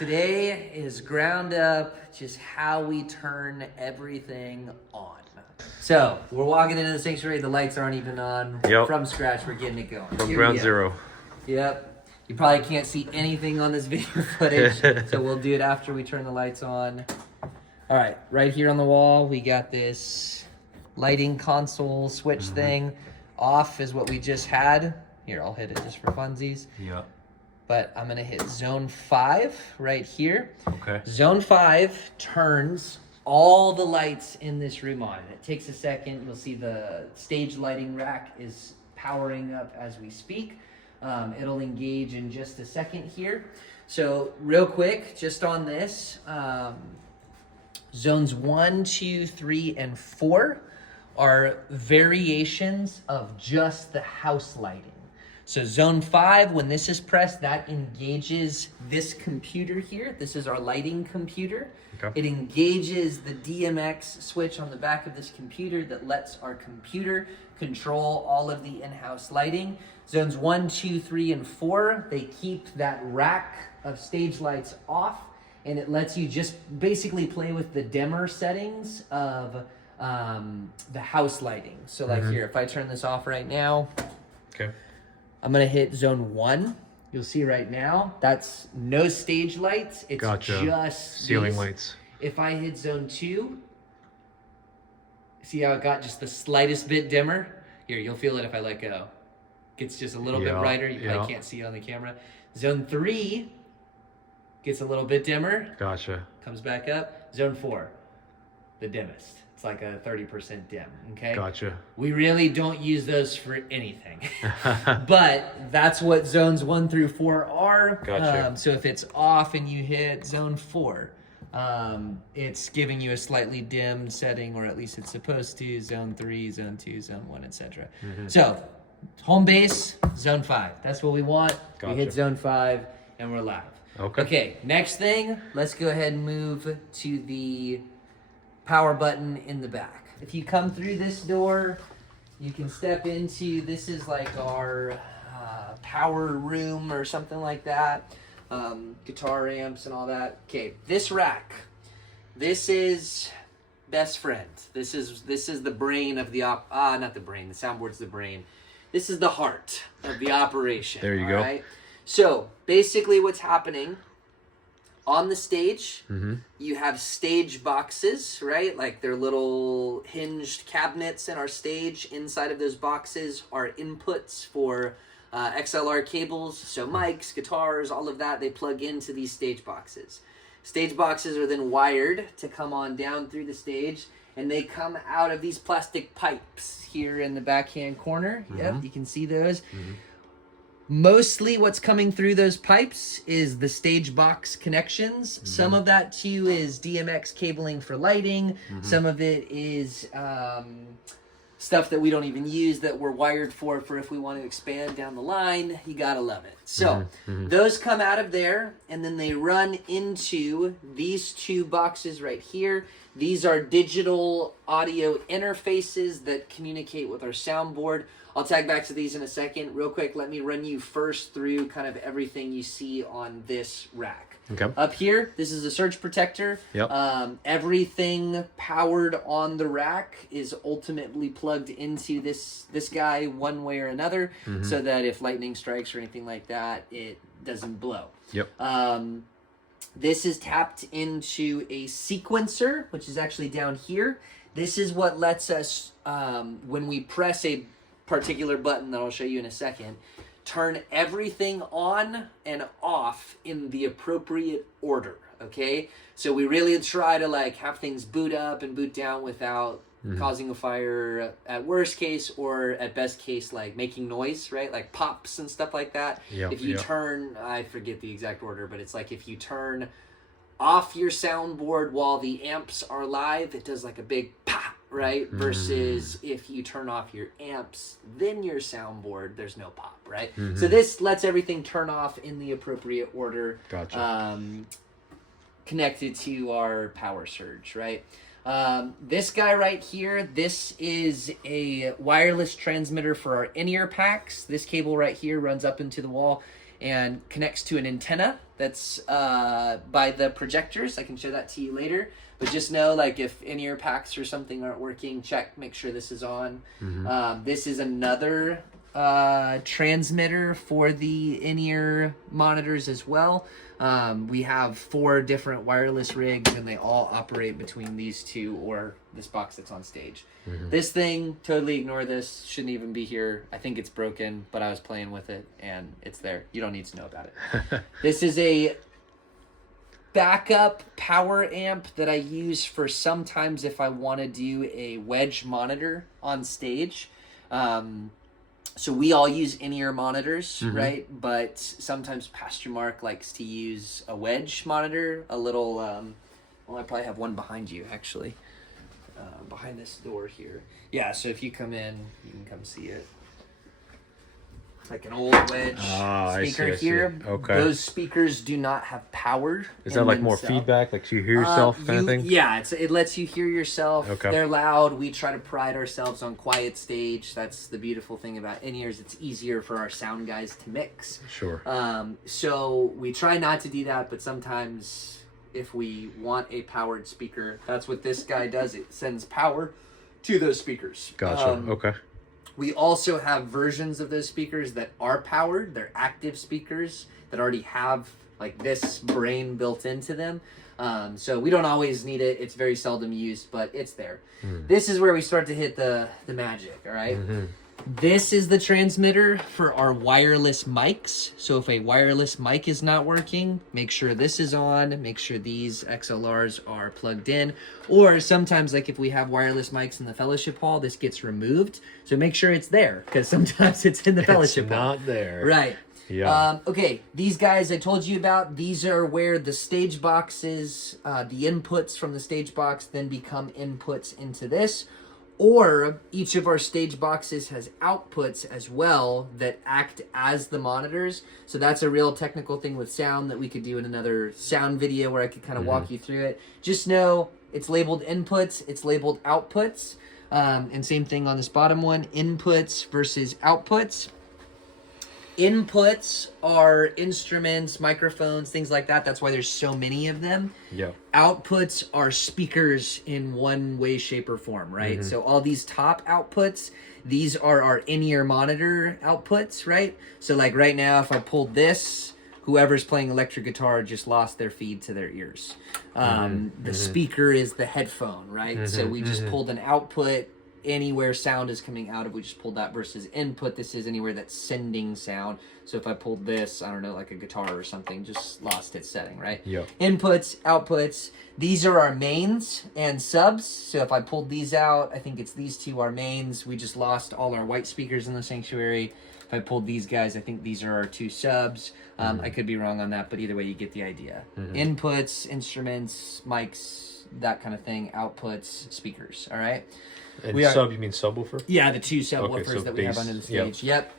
Today is ground up just how we turn everything on. So we're walking into the sanctuary. The lights aren't even on. Yep. From scratch, we're getting it going. From ground zero. Yep. You probably can't see anything on this video footage, so we'll do it after we turn the lights on. All right, right here on the wall, we got this lighting console switch thing. Off is what we just had. Here, I'll hit it just for funsies. Yep. But I'm gonna hit zone 5 right here. Okay. Zone 5 turns all the lights in this room on. It takes a second. You'll see the stage lighting rack is powering up as we speak. It'll engage in just a second here. So real quick, just on this, zones 1, 2, 3, and 4 are variations of just the house lighting. So zone 5, when this is pressed, that engages this computer here. This is our lighting computer. Okay. It engages the DMX switch on the back of this computer that lets our computer control all of the in-house lighting. Zones 1, 2, 3, and 4, they keep that rack of stage lights off, and it lets you just basically play with the dimmer settings of the house lighting. So like here, if I turn this off right now, Okay. I'm gonna hit zone 1. You'll see right now, that's no stage lights. It's just ceiling these. lights. If I hit zone 2, see how it got just the slightest bit dimmer? Here, you'll feel it if I let go. Gets just a little bit brighter. You probably can't see it on the camera. Zone 3 gets a little bit dimmer. Gotcha. Comes back up. Zone 4, the dimmest. It's like a 30% dim, okay? Gotcha. We really don't use those for anything. But that's what zones 1 through 4 are. Gotcha. So if it's off and you hit zone 4, it's giving you a slightly dim setting, or at least it's supposed to. Zone 3, zone 2, zone 1, etc. So home base, zone 5. That's what we want. Gotcha. We hit zone 5 and we're live. Okay, next thing, let's go ahead and move to the power button in the back. If you come through this door, you can step into, this is like our power room or something like that. Guitar amps and all that. Okay, this rack, this is best friend. This is the brain of the not the brain, the soundboard's the brain. This is the heart of the operation. There you go. Right? So basically what's happening on the stage, you have stage boxes, right? Like they're little hinged cabinets in our stage. Inside of those boxes are inputs for XLR cables. So mics, guitars, all of that, they plug into these stage boxes. Stage boxes are then wired to come on down through the stage, and they come out of these plastic pipes here in the backhand corner. Yep, you can see those. Mostly what's coming through those pipes is the stage box connections. Some of that too is DMX cabling for lighting. Some of it is stuff that we don't even use that we're wired for if we want to expand down the line. You gotta love it. So those come out of there, and then they run into these two boxes right here. These are digital audio interfaces that communicate with our soundboard. I'll tag back to these in a second. Real quick, let me run you first through kind of everything you see on this rack. Okay. Up here, this is a surge protector. Yep. Everything powered on the rack is ultimately plugged into this guy one way or another, so that if lightning strikes or anything like that, it doesn't blow. Yep. This is tapped into a sequencer, which is actually down here. This is what lets us, when we press a particular button that I'll show you in a second, turn everything on and off in the appropriate order, okay? So we really try to like have things boot up and boot down without causing a fire at worst case, or at best case like making noise, right? Like pops and stuff like that. Yep, if you turn, I forget the exact order, but it's like if you turn off your soundboard while the amps are live, it does like a big pop, right? Versus if you turn off your amps, then your soundboard, there's no pop, right? So this lets everything turn off in the appropriate order. Gotcha. Connected to our power surge, right? This guy right here, this is a wireless transmitter for our in-ear packs. This cable right here runs up into the wall. and connects to an antenna that's by the projectors. I can show that to you later. But just know, like, if in-ear packs or something aren't working, check, make sure this is on. This is another transmitter for the in-ear monitors as well. We have 4 different wireless rigs, and they all operate between these two or this box that's on stage. This thing, totally ignore this. Shouldn't even be here. I think it's broken, but I was playing with it, and it's there. You don't need to know about it. This is a backup power amp that I use for sometimes if I want to do a wedge monitor on stage. So we all use in-ear monitors, right? But sometimes Pastor Mark likes to use a wedge monitor, a little, well, I probably have one behind you, actually. Behind this door here. Yeah, so if you come in, you can come see it. Like an old wedge speaker here. Okay. Those speakers do not have power. Is that like more feedback, like you hear yourself kind of thing? Yeah, it lets you hear yourself. Okay. They're loud. We try to pride ourselves on quiet stage. That's the beautiful thing about in-ears. It's easier for our sound guys to mix. Sure. So we try not to do that, but sometimes if we want a powered speaker, that's what this guy does. It sends power to those speakers. Gotcha. Okay. We also have versions of those speakers that are powered. They're active speakers that already have like this brain built into them. So we don't always need it. It's very seldom used, but it's there. This is where we start to hit the magic, all right? This is the transmitter for our wireless mics. So if a wireless mic is not working, make sure this is on. Make sure these XLRs are plugged in. Or sometimes, like if we have wireless mics in the fellowship hall, this gets removed. So make sure it's there, because sometimes it's in the fellowship hall. It's not there. Right. Yeah. Okay, these guys I told you about, these are where the stage boxes, the inputs from the stage box then become inputs into this. Or each of our stage boxes has outputs as well that act as the monitors. So that's a real technical thing with sound that we could do in another sound video where I could kind of walk you through it. Just know it's labeled inputs, it's labeled outputs. And same thing on this bottom one, inputs versus outputs. Inputs are instruments, microphones, things like that. That's why there's so many of them. Yeah. Outputs are speakers in one way, shape, or form, right? So all these top outputs, these are our in-ear monitor outputs, right? So like right now, if I pulled this, whoever's playing electric guitar just lost their feed to their ears. The speaker is the headphone, right? So we just pulled an output. Anywhere sound is coming out of, we just pulled that, versus input, this is anywhere that's sending sound. So if I pulled this, I don't know, like a guitar or something, just lost its setting, right? Yeah. Inputs, outputs, these are our mains and subs. So if I pulled these out, I think it's these two, our mains. We just lost all our white speakers in the sanctuary. If I pulled these guys, I think these are our 2 subs. I could be wrong on that, but either way, you get the idea. Inputs, instruments, mics, that kind of thing, outputs, speakers, all right? And you mean subwoofer? Yeah, the 2 subwoofers Okay, so that we have bass, under the stage. Yep.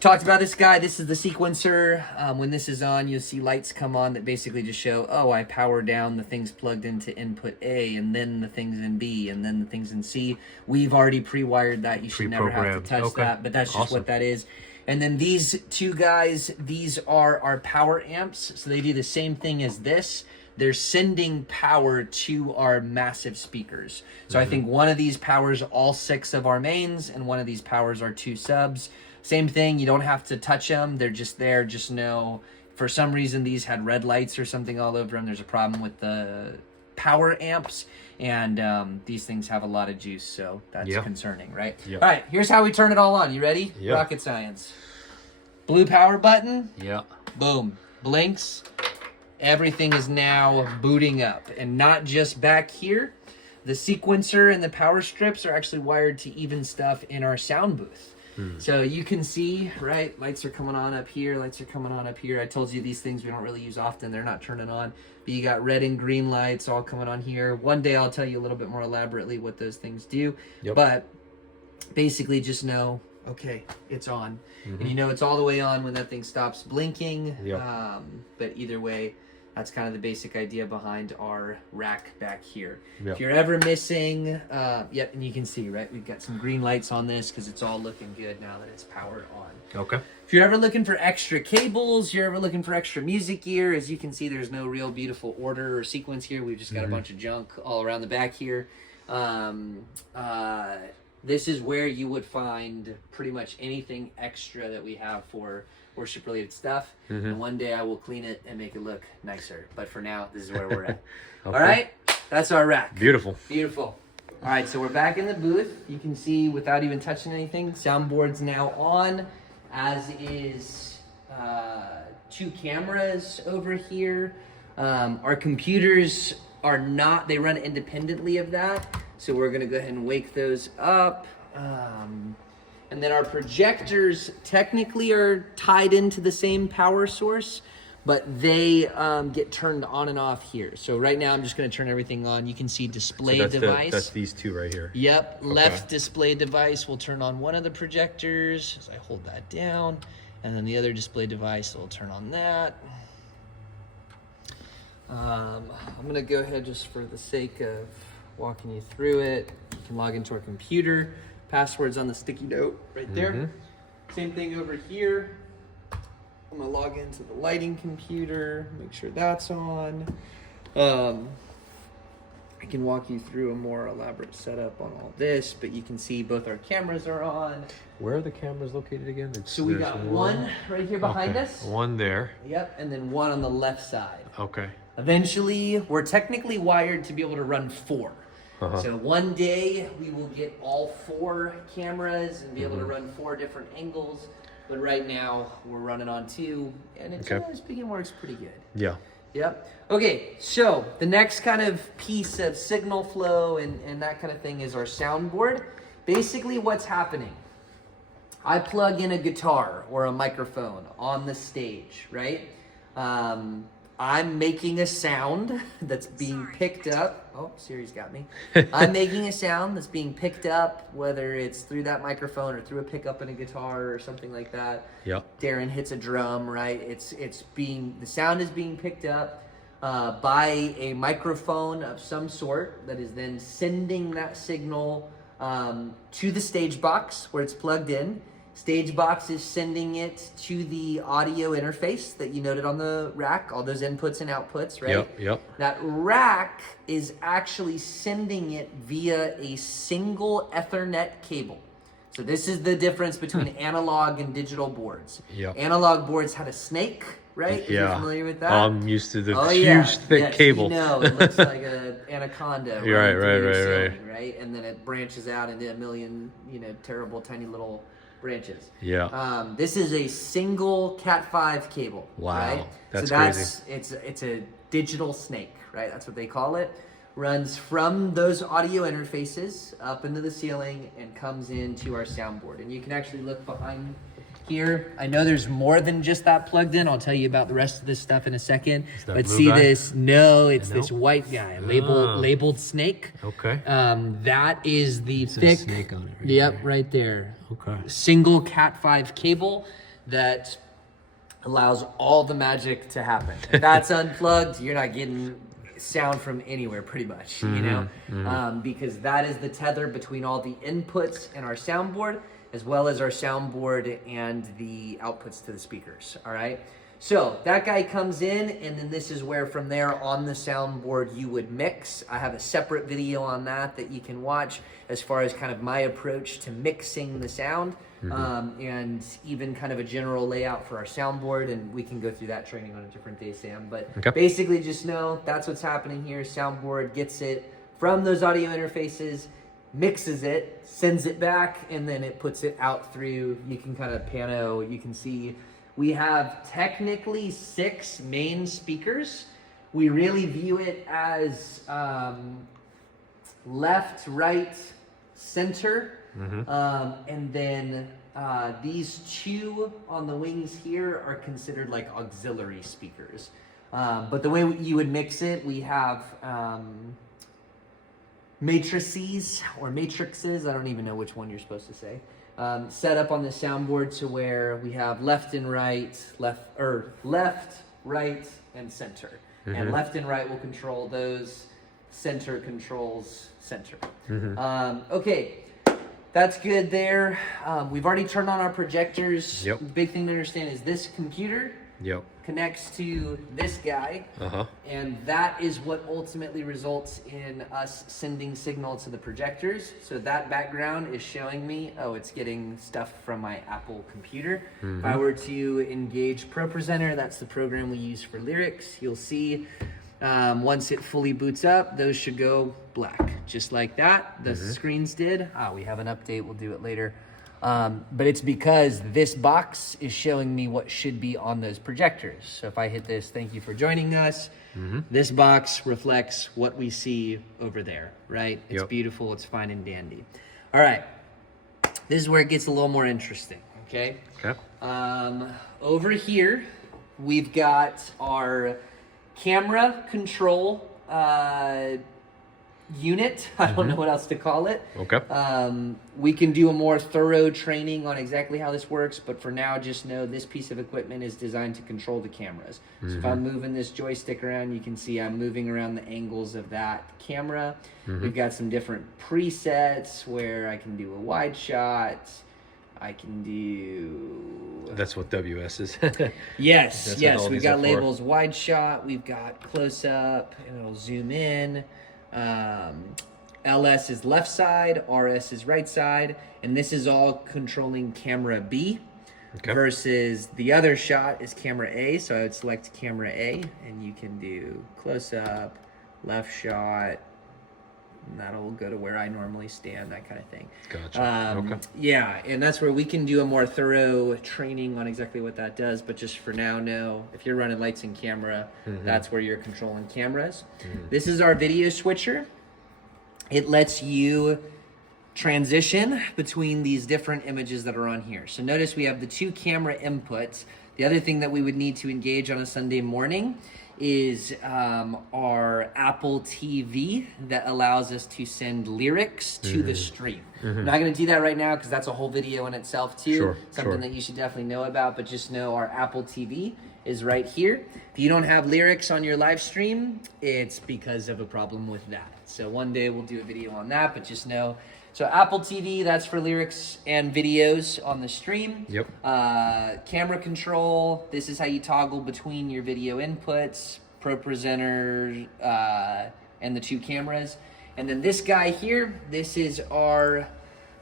Talked about this guy. This is the sequencer. When this is on, you'll see lights come on that basically just show, oh, I power down the things plugged into input A, and then the things in B, and then the things in C. We've already pre-wired that. You should never have to touch that, but that's just what that is. And then these 2 guys, these are our power amps. So they do the same thing as this. They're sending power to our massive speakers. So I think one of these powers all 6 of our mains, and one of these powers our 2 subs. Same thing, you don't have to touch them. They're just there. Just know, for some reason, these had red lights or something all over them. There's a problem with the power amps, and these things have a lot of juice, so that's concerning, right? All right, here's how we turn it all on. You ready? Rocket science. Blue power button. Yeah. Boom. Blinks. Everything is now booting up, and not just back here. The sequencer and the power strips are actually wired to even stuff in our sound booth. So you can see, right, lights are coming on up here, lights are coming on up here. I told you these things we don't really use often. They're not turning on. But you got red and green lights all coming on here. One day I'll tell you a little bit more elaborately what those things do. But basically just know, okay, it's on. And you know it's all the way on when that thing stops blinking. But either way, That's kind of the basic idea behind our rack back here. Yep. If you're ever missing, and you can see, right, we've got some green lights on this because it's all looking good now that it's powered on. Okay. If you're ever looking for extra cables, you're ever looking for extra music gear, as you can see, there's no real beautiful order or sequence here. We've just got a bunch of junk all around the back here. This is where you would find pretty much anything extra that we have for worship related stuff. And one day I will clean it and make it look nicer. But for now, this is where we're at. Okay. All right, that's our rack. Beautiful. Beautiful. All right, so we're back in the booth. You can see without even touching anything, soundboard's now on, as is 2 cameras over here. Our computers are not, they run independently of that. So we're gonna go ahead and wake those up. And then our projectors technically are tied into the same power source, but they get turned on and off here. So right now I'm just gonna turn everything on. You can see display device. That's these 2 right here. Yep, okay. Left display device will turn on one of the projectors as I hold that down. And then the other display device will turn on that. I'm gonna go ahead just for the sake of walking you through it. You can log into our computer. Password's on the sticky note right there. Same thing over here. I'm gonna log into the lighting computer, make sure that's on. I can walk you through a more elaborate setup on all this, but you can see both our cameras are on. Where are the cameras located again? So we got one right here behind us. One there. Yep, and then one on the left side. Okay. Eventually, we're technically wired to be able to run 4. So one day we will get all 4 cameras and be able to run 4 different angles. But right now we're running on 2, and it's it works pretty good. Yeah. Yep. Okay, so the next kind of piece of signal flow and that kind of thing is our soundboard. Basically what's happening, I plug in a guitar or a microphone on the stage, right? I'm making a sound that's being picked up. Oh, Siri's got me. I'm making a sound that's being picked up, whether it's through that microphone or through a pickup in a guitar or something like that. Yep. Darren hits a drum, right? The sound is being picked up by a microphone of some sort that is then sending that signal to the stage box where it's plugged in. Stage box is sending it to the audio interface that you noted on the rack, all those inputs and outputs, right? Yep. That rack is actually sending it via a single Ethernet cable. So this is the difference between analog and digital boards. Yep. Analog boards had a snake, right? If you're familiar with that? I'm used to the huge, thick cable. You know, it looks like an anaconda. Right. And then it branches out into a million, terrible, tiny little branches. Yeah. This is a single Cat5 cable. Wow. Right? That's crazy. It's a digital snake, right? That's what they call it. Runs from those audio interfaces up into the ceiling and comes into our soundboard. And you can actually look behind here. I know there's more than just that plugged in. I'll tell you about the rest of this stuff in a second. But see guy? This? No, it's this white guy, labeled snake. Okay. That is the thick snake on it. Right there. Okay. Single Cat5 cable that allows all the magic to happen. If that's unplugged, you're not getting sound from anywhere pretty much, because that is the tether between all the inputs in our soundboard as well as our soundboard and the outputs to the speakers. All right, so that guy comes in, and then this is where from there on the soundboard you would mix. I have a separate video on that you can watch as far as kind of my approach to mixing the sound, and even kind of a general layout for our soundboard, and we can go through that training on a different day, Sam. But basically just know that's what's happening here. Soundboard gets it from those audio interfaces, mixes it, sends it back, and then it puts it out through, you can kind of pano, you can see we have technically 6 main speakers. We really view it as left, right, center, and then these 2 on the wings here are considered like auxiliary speakers. But the way you would mix it, we have matrices or matrices, I don't even know which one you're supposed to say, set up on the soundboard to where we have left and right, left, right, and center. and left and right will control those. Center controls center. Okay, that's good there. We've already turned on our projectors. Yep. The big thing to understand is this computer connects to this guy, and that is what ultimately results in us sending signal to the projectors. So that background is showing me, oh, it's getting stuff from my Apple computer. If I were to engage ProPresenter, that's the program we use for lyrics, you'll see once it fully boots up, those should go black, just like that. The screens did. We have an update, we'll do it later. But it's because this box is showing me what should be on those projectors. So if I hit this, thank you for joining us, this box reflects what we see over there, right? It's beautiful, it's fine and dandy. All right, this is where it gets a little more interesting, okay? Over here, we've got our camera control unit. I don't know what else to call it. We can do a more thorough training on exactly how this works, but for now, just know this piece of equipment is designed to control the cameras. So if I'm moving this joystick around, you can see I'm moving around the angles of that camera. We've got some different presets where I can do a wide shot. I can do... That's what WS is. Yes, we've got labels wide shot, we've got close up, and it'll zoom in. LS is left side, RS is right side, and this is all controlling camera B versus the other shot is camera A. So I would select camera A, and you can do close up, left shot, and that'll go to where I normally stand, that kind of thing. Gotcha. Yeah, and that's where we can do a more thorough training on exactly what that does. But just for now, know if you're running lights and camera, that's where you're controlling cameras. This is our video switcher. It lets you transition between these different images that are on here. So notice we have the two camera inputs. The other thing that we would need to engage on a Sunday morning is our Apple TV that allows us to send lyrics to the stream. I'm not going to do that right now because that's a whole video in itself too. Something that you should definitely know about, but just know our Apple TV is right here. If you don't have lyrics on your live stream, it's because of a problem with that. So one day we'll do a video on that, but just know. So Apple TV, that's for lyrics and videos on the stream. Camera control, this is how you toggle between your video inputs, ProPresenter, and the two cameras. And then this guy here, this is our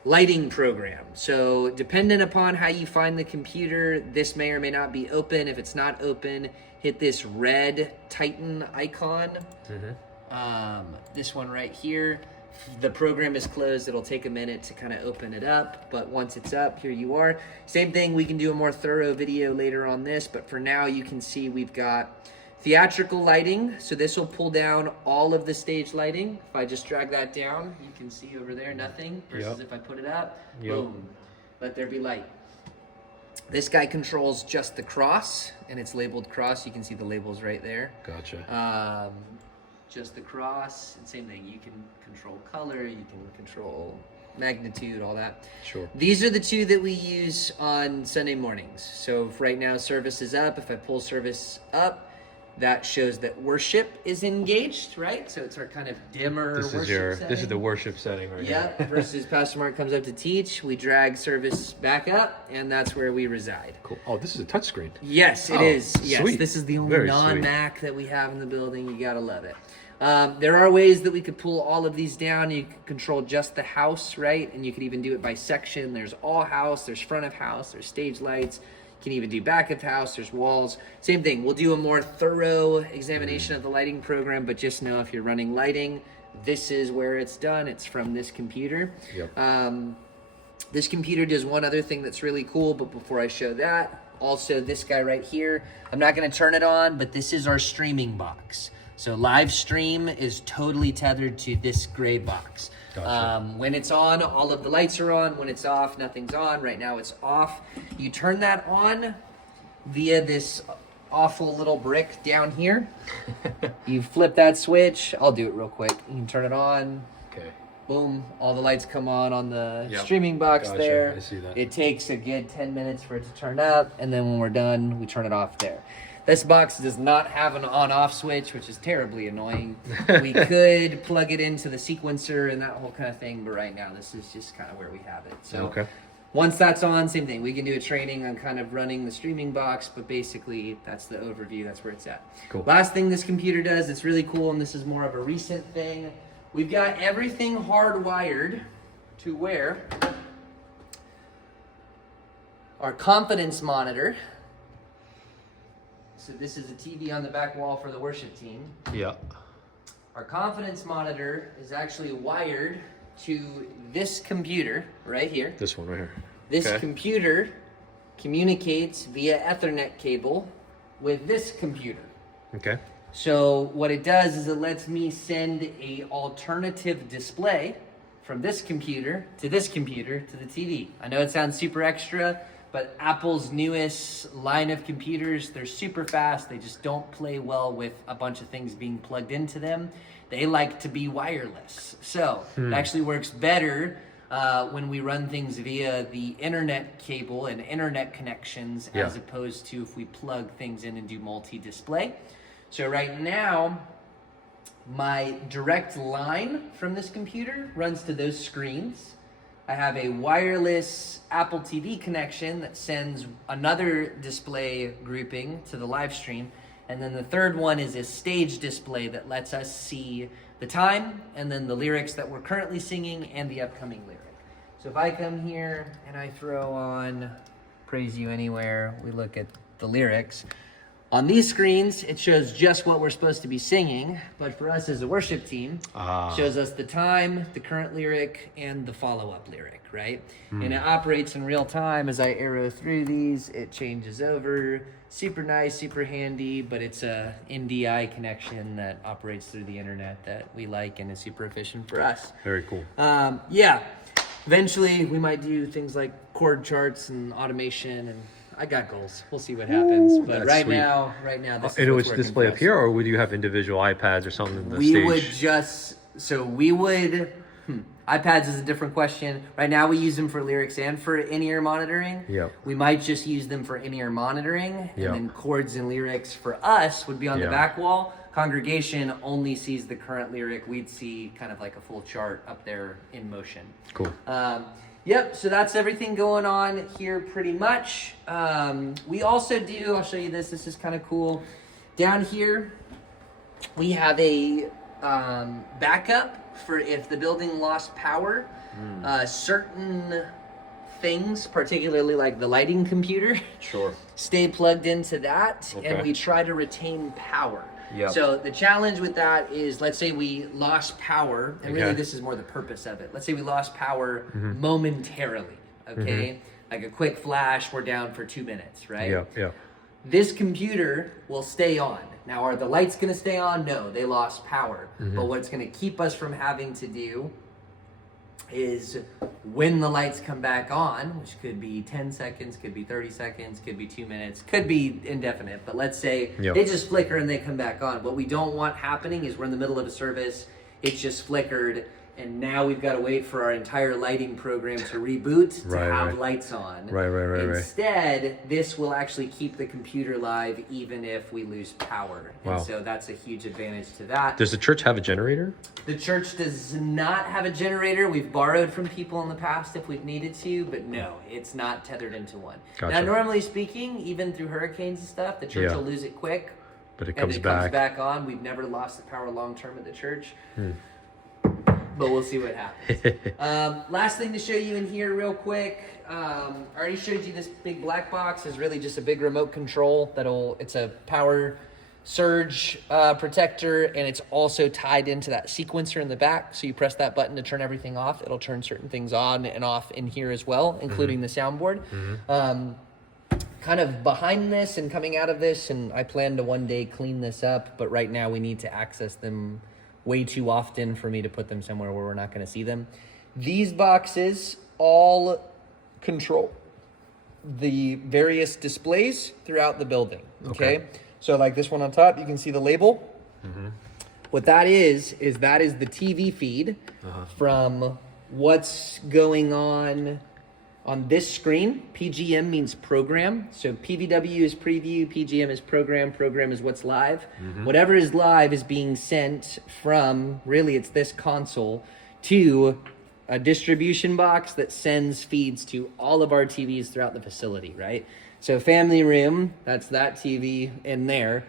lighting program. So dependent upon how you find the computer, this may or may not be open. If it's not open, hit this red Titan icon. This one right here. The program is closed, it'll take a minute to kind of open it up, but once it's up, here you are. Same thing, we can do a more thorough video later on this, but for now you can see we've got theatrical lighting. So this will pull down all of the stage lighting. If I just drag that down, you can see over there nothing, versus if I put it up, boom, let there be light. This guy controls just the cross, and it's labeled cross. You can see the labels right there. Just the cross, and same thing, you can control color, you can control magnitude, all that. These are the two that we use on Sunday mornings. So if right now service is up, if I pull service up, that shows that worship is engaged, right? So it's our kind of dimmer worship setting. This is the worship setting right here. Versus Pastor Mark comes up to teach, we drag service back up, and that's where we reside. Oh, this is a touchscreen. Yes, it is. Yes, sweet. This is the only non-Mac that we have in the building. You gotta love it. There are ways that we could pull all of these down. You could control just the house, right? And you could even do it by section. There's all house, there's front of house, there's stage lights. You can even do back of house, there's walls. Same thing, we'll do a more thorough examination of the lighting program, but just know if you're running lighting, this is where it's done. It's from this computer. This computer does one other thing that's really cool, but before I show that, also this guy right here, I'm not gonna turn it on, but this is our streaming box. So live stream is totally tethered to this gray box. When it's on, all of the lights are on. When it's off, nothing's on. Right now it's off. You turn that on via this awful little brick down here. You flip that switch. I'll do it real quick. You can turn it on. Boom, all the lights come on the streaming box there. I see that. It takes a good 10 minutes for it to turn up, and then when we're done, we turn it off there. This box does not have an on-off switch, which is terribly annoying. We could plug it into the sequencer and that whole kind of thing, but right now this is just kind of where we have it. So Okay. once that's on, same thing. We can do a training on kind of running the streaming box, but basically that's the overview. That's where it's at. Cool. Last thing this computer does, it's really cool, and this is more of a recent thing. We've got everything hardwired to where our confidence monitor. So this is a TV on the back wall for the worship team. Yeah. Our confidence monitor is actually wired to this computer right here. This one right here. This Okay. computer communicates via Ethernet cable with this computer. Okay. So what it does is it lets me send a alternative display from this computer to the TV. I know it sounds super extra, but Apple's newest line of computers, they're super fast. They just don't play well with a bunch of things being plugged into them. They like to be wireless. So it actually works better when we run things via the internet cable and internet connections as opposed to if we plug things in and do multi-display. So right now, my direct line from this computer runs to those screens. I have a wireless Apple TV connection that sends another display grouping to the live stream. And then the third one is a stage display that lets us see the time and then the lyrics that we're currently singing and the upcoming lyric. So if I come here and I throw on Praise You Anywhere, we look at the lyrics. On these screens, it shows just what we're supposed to be singing, but for us as a worship team, it shows us the time, the current lyric, and the follow-up lyric, right? And it operates in real time. As I arrow through these, it changes over. Super nice, super handy, but it's a NDI connection that operates through the internet that we like and is super efficient for us. Very cool. Yeah, eventually we might do things like chord charts and automation, and I got goals. We'll see what happens. But that's right sweet. now, this is And it what's would working display for up us. here, or would you have individual iPads or something in the We stage? would just, so we would, iPads is a different question. Right now we use them for lyrics and for in-ear monitoring. Yep. We might just use them for in-ear monitoring. Yep. And then chords and lyrics for us would be on the back wall. Congregation only sees the current lyric. We'd see kind of like a full chart up there in motion. Cool. Yep, so that's everything going on here pretty much. We also do, I'll show you this is kind of cool. Down here, we have a backup for if the building lost power. Certain things, particularly like the lighting computer, Sure. stay plugged into that, and Okay. we try to retain power. Yep. So the challenge with that is, let's say we lost power, and really Okay. this is more the purpose of it. Let's say we lost power momentarily, okay? Like a quick flash, we're down for 2 minutes, right? Yeah. This computer will stay on. Now, are the lights gonna stay on? No, they lost power. But what it's gonna keep us from having to do is when the lights come back on, which could be 10 seconds, could be 30 seconds, could be 2 minutes, could be indefinite, but let's say they just flicker and they come back on. What we don't want happening is we're in the middle of a service, it's just flickered, and now we've got to wait for our entire lighting program to reboot to have lights on. Right. Instead, this will actually keep the computer live even if we lose power. Wow. And so that's a huge advantage to that. Does the church have a generator? The church does not have a generator. We've borrowed from people in the past if we've needed to, but no, it's not tethered into one. Gotcha. Now, normally speaking, even through hurricanes and stuff, the church Yeah. will lose it quick. But it and comes it back. comes back on. We've never lost the power long term at the church. But we'll see what happens. Last thing to show you in here real quick. I already showed you this big black box is really just a big remote control it's a power surge protector, and it's also tied into that sequencer in the back. So you press that button to turn everything off. It'll turn certain things on and off in here as well, including the soundboard. Kind of behind this and coming out of this, and I plan to one day clean this up, but right now we need to access them way too often for me to put them somewhere where we're not going to see them. These boxes all control the various displays throughout the building. Okay. So like this one on top, you can see the label. What that is that is the TV feed from what's going on On this screen, PGM means program. So PVW is preview, PGM is program is what's live. Whatever is live is being sent from, really it's this console, to a distribution box that sends feeds to all of our TVs throughout the facility, right? So family room, that's that TV in there,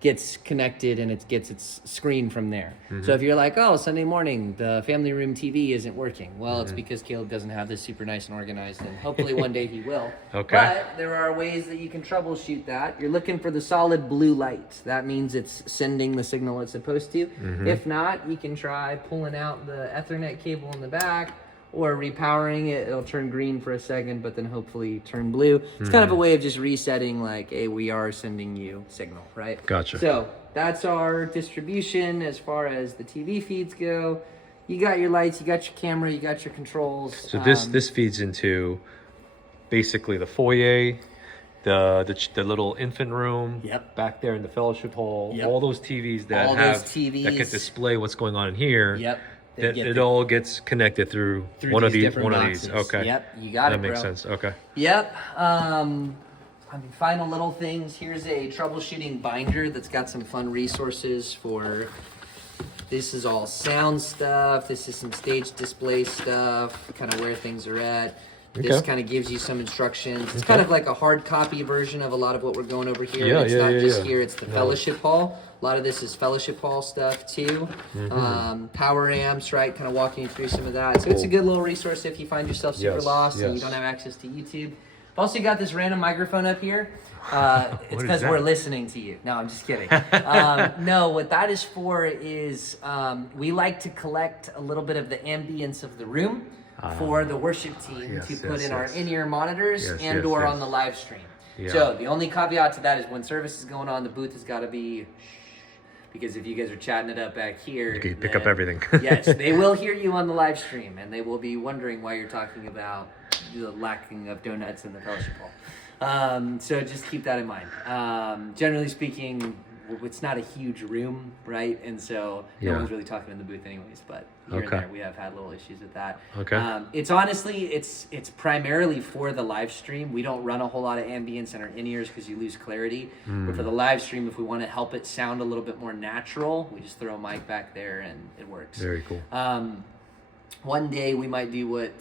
gets connected and it gets its screen from there. So if you're like, oh, Sunday morning, the family room TV isn't working. Well, it's because Caleb doesn't have this super nice and organized, and hopefully one day he will. Okay. But there are ways that you can troubleshoot that. You're looking for the solid blue light. That means it's sending the signal it's supposed to. If not, you can try pulling out the Ethernet cable in the back, or repowering it. It'll turn green for a second, but then hopefully turn blue. It's kind of a way of just resetting, like, hey, we are sending you signal, right? Gotcha. So that's our distribution as far as the TV feeds go. You got your lights, you got your camera, you got your controls. So this feeds into basically the foyer, the little infant room, back there in the fellowship hall, all those TVs that that can display what's going on in here. It all gets connected through one of these. Okay. Yep, you got that it, makes bro. sense. Okay. Yep. I mean, final little things. Here's a troubleshooting binder that's got some fun resources for. This is all sound stuff. This is some stage display stuff. Kind of where things are at. This kind of gives you some instructions. It's kind of like a hard copy version of a lot of what we're going over here. It's not just here, it's the fellowship hall. A lot of this is fellowship hall stuff too. Power amps, right? Kind of walking you through some of that. So it's a good little resource if you find yourself super lost and you don't have access to YouTube. I've also got this random microphone up here. It's because we're listening to you. No, I'm just kidding. No, what that is for is we like to collect a little bit of the ambience of the room for the worship team to put in our in-ear monitors or on the live stream. So the only caveat to that is when service is going on, the booth has got to be because if you guys are chatting it up back here, you can pick up everything. Yes, they will hear you on the live stream, and they will be wondering why you're talking about the lacking of donuts in the fellowship hall. So just keep that in mind. Generally speaking, it's not a huge room, right? And so no one's really talking in the booth anyways, but here and there we have had little issues with that. It's honestly, it's primarily for the live stream. We don't run a whole lot of ambience in our in-ears because you lose clarity. But for the live stream, if we want to help it sound a little bit more natural, we just throw a mic back there and it works. Very cool. One day we might do what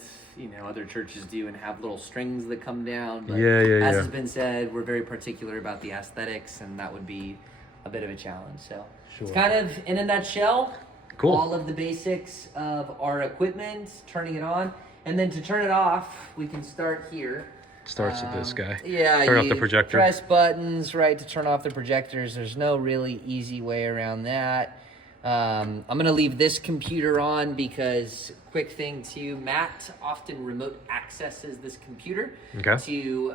other churches do and have little strings that come down. But as has been said, we're very particular about the aesthetics, and that would be a bit of a challenge. So it's kind of in a nutshell, all of the basics of our equipment, turning it on, and then to turn it off, we can start here. Starts with this guy. Turn off the projector. Press buttons, right, to turn off the projectors. There's no really easy way around that. I'm going to leave this computer on because, quick thing too, Matt often remote accesses this computer to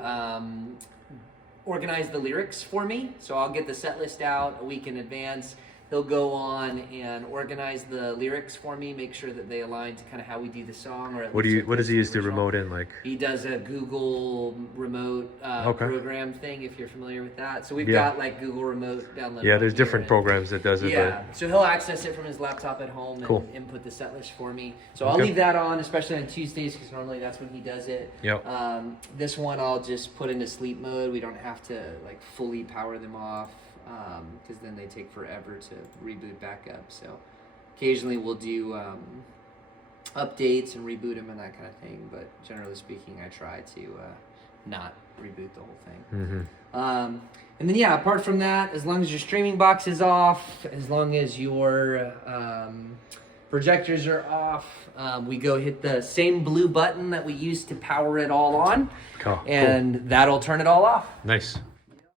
organize the lyrics for me. So I'll get the set list out a week in advance. He'll go on and organize the lyrics for me, make sure that they align to kind of how we do the song. Or what does he use to remote in? Like he does a Google remote program thing, if you're familiar with that. So we've got like Google Remote downloaded. Yeah, there's different programs that does it. Yeah, so he'll access it from his laptop at home and input the set list for me. So I'll leave that on, especially on Tuesdays, because normally that's when he does it. This one I'll just put into sleep mode. We don't have to like fully power them off, because then they take forever to reboot back up. So occasionally we'll do updates and reboot them and that kind of thing, but generally speaking I try to not reboot the whole thing. And then apart from that, as long as your streaming box is off, as long as your projectors are off, we go hit the same blue button that we used to power it all on, and that'll turn it all off. Nice.